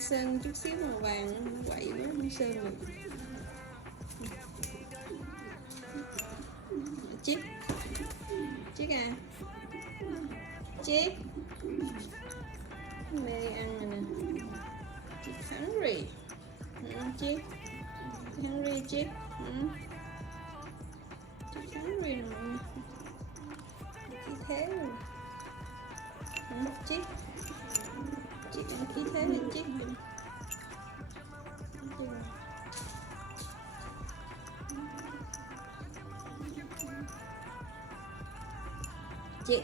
sơn chút xíu màu vàng nó quậy quá không sơn được. Chiếc à, chiếc mê ăn rồi nè. Chiếc hungry, chiếc hungry, chiếc chiếc hungry rồi, khí thế rồi. Chiếc ăn khí thế lên chiếc. Chiếc